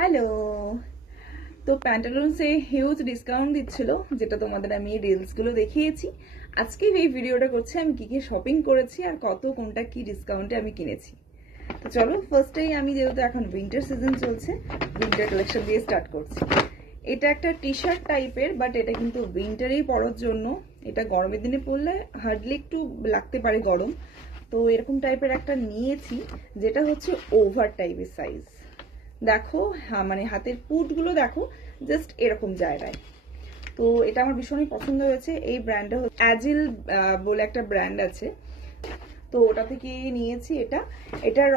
Hello. তো প্যান্টালুন্সে huge discount দিচ্ছিল, যেটা তোমাদের আমি রিলসগুলো দেখিয়েছি। আজকে এই ভিডিওটা করছি, আমি কি কি শপিং করেছি আর কত, কোনটা কি ডিসকাউন্টে আমি কিনেছি। তো চলো ফার্স্টেই আমি যেহেতু এখন উইন্টার সিজন চলছে উইন্টার কালেকশন দিয়ে স্টার্ট করছি। এটা একটা টি শার্ট টাইপের বাট এটা কিন্তু উইন্টারেই পরার জন্য। এটা গরমের দিনে পরলে হার্ডলি একটু লাগতে পারে গরম। তো এরকম টাইপের একটা নিয়েছি, যেটা হচ্ছে ওভার টাইপের সাইজ দেখো হ্যাঁ মানে হাতের পুটগুলো দেখো জাস্ট এরকম জায়গায়। তো এটা আমার ভীষণই পছন্দ হয়েছে। এই ব্র্যান্ডটা হচ্ছে অ্যাজিল বলে একটা ব্র্যান্ড আছে। তো ওটা থেকে নিয়েছি এটা। এটার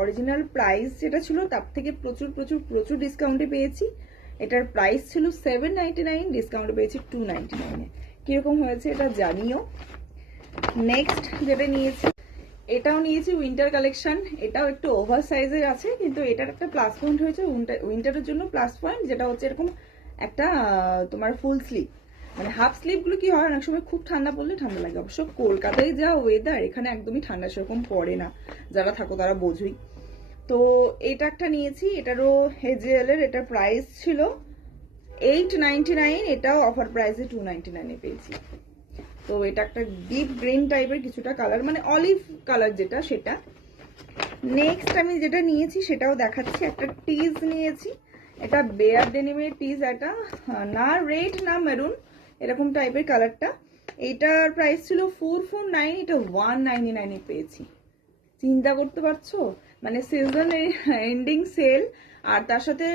অরিজিনাল প্রাইস যেটা ছিল, তার থেকে প্রচুর প্রচুর প্রচুর ডিসকাউন্টে পেয়েছি। এটার প্রাইস ছিল সেভেন নাইনটি নাইন ডিসকাউন্টে পেয়েছি টু নাইনটি নাইনে কীরকম হয়েছে এটা জানিও। নেক্সট যেটা নিয়েছি এটাও নিয়েছি উইন্টার কালেকশন এটাও একটু ওভার সাইজের আছে, কিন্তু এটার একটা প্লাস পয়েন্ট হয়েছে উইন্টারের জন্য প্লাস পয়েন্ট যেটা হচ্ছে এরকম একটা তোমার ফুল স্লিভ মানে হাফ স্লিভগুলো কি হয়, অনেক সময় খুব ঠান্ডা পড়লে ঠান্ডা লাগে। অবশ্য কলকাতায় যা ওয়েদার এখানে একদমই ঠান্ডা সেরকম পড়ে না। যারা থাকো তারা বোঝই। তো এটা একটা নিয়েছি, এটারও হেজেলের এটার প্রাইস ছিল এইট নাইনটি নাইন এটাও অফার প্রাইসে টু নাইনটি নাইনে পেয়েছি। তো এটা একটা ডিপ গ্রিন টাইপের কিছুটা কালার মানে অলিভ কালার যেটা, সেটা। নেক্সট আমি যেটা নিয়েছি, সেটাও দেখাচ্ছি। একটা টিজ নিয়েছি। এটা বেয়ার ডেনিমের টিজ এটা না রেড না মেরুন এরকম টাইপের কালারটা এটার প্রাইস ছিল ফোর ফোর নাইন এটা ওয়ান নাইনটি নাইনে পেয়েছি। চিন্তা করতে পারছ? মানে সিজন এন্ডিং সেল আর তার সাথে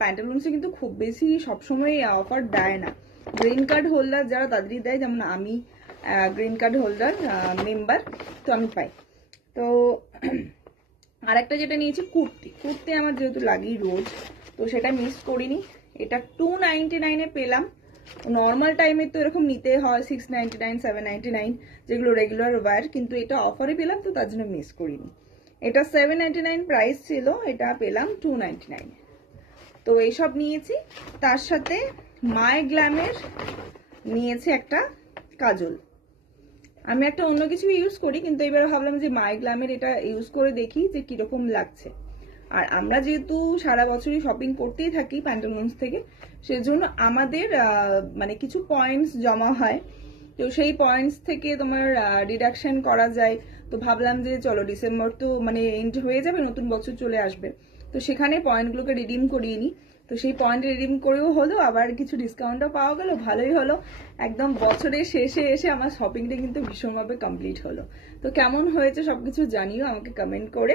প্যান্টালুন্সে কিন্তু খুব বেশি সবসময় অফার দেয় না। গ্রিন কার্ড হোল্ডার যারা, তাদেরই দেয়। যেমন আমি গ্রিন কার্ড হোল্ডার মেম্বার তো আমি পাই। তো আরেকটা যেটা নিয়েছি, কুর্তি। কুর্তি আমার যেহেতু লাগেই রোজ, তো সেটা মিস করিনি। এটা টু নাইনটি নাইনে পেলাম। নর্মাল টাইমে তো এরকম নিতে হয় six ninety nine seven nine যেগুলো রেগুলার ওয়ার কিন্তু এটা অফারে পেলাম তো তার জন্য মিস করিনি। এটা সেভেন নাইন প্রাইস ছিল, এটা পেলাম টু নাইন তো এইসব নিয়েছি। তার সাথে মাই গ্ল্যামের নিয়েছি একটা কাজল। আমি একটা অন্য কিছু ইউজ করি, কিন্তু এবার ভাবলাম যে মাই গ্ল্যামের এটা ইউজ করে দেখি যে কীরকম লাগছে। আর আমরা যেহেতু সারা বছরই শপিং করতেই থাকি প্যান্টালুন্স থেকে, সেজন্য আমাদের মানে কিছু পয়েন্টস জমা হয়। তো সেই পয়েন্টস থেকে তোমার ডিডাকশন করা যায়। তো ভাবলাম যে চলো ডিসেম্বর তো মানে এন্ড হয়ে যাবে, নতুন বছর চলে আসবে। তো সেখানে পয়েন্টগুলোকে রিডিম করিয়ে নিই। তো সেই পয়েন্ট রিডিম করেও হলো, আবার কিছু ডিসকাউন্টও পাওয়া গেল, ভালোই হলো। একদম বছরের শেষে এসে আমার শপিংটা কিন্তু ভীষণভাবে কমপ্লিট হলো। তো কেমন হয়েছে সবকিছু জানিও, আমাকে কমেন্ট করে।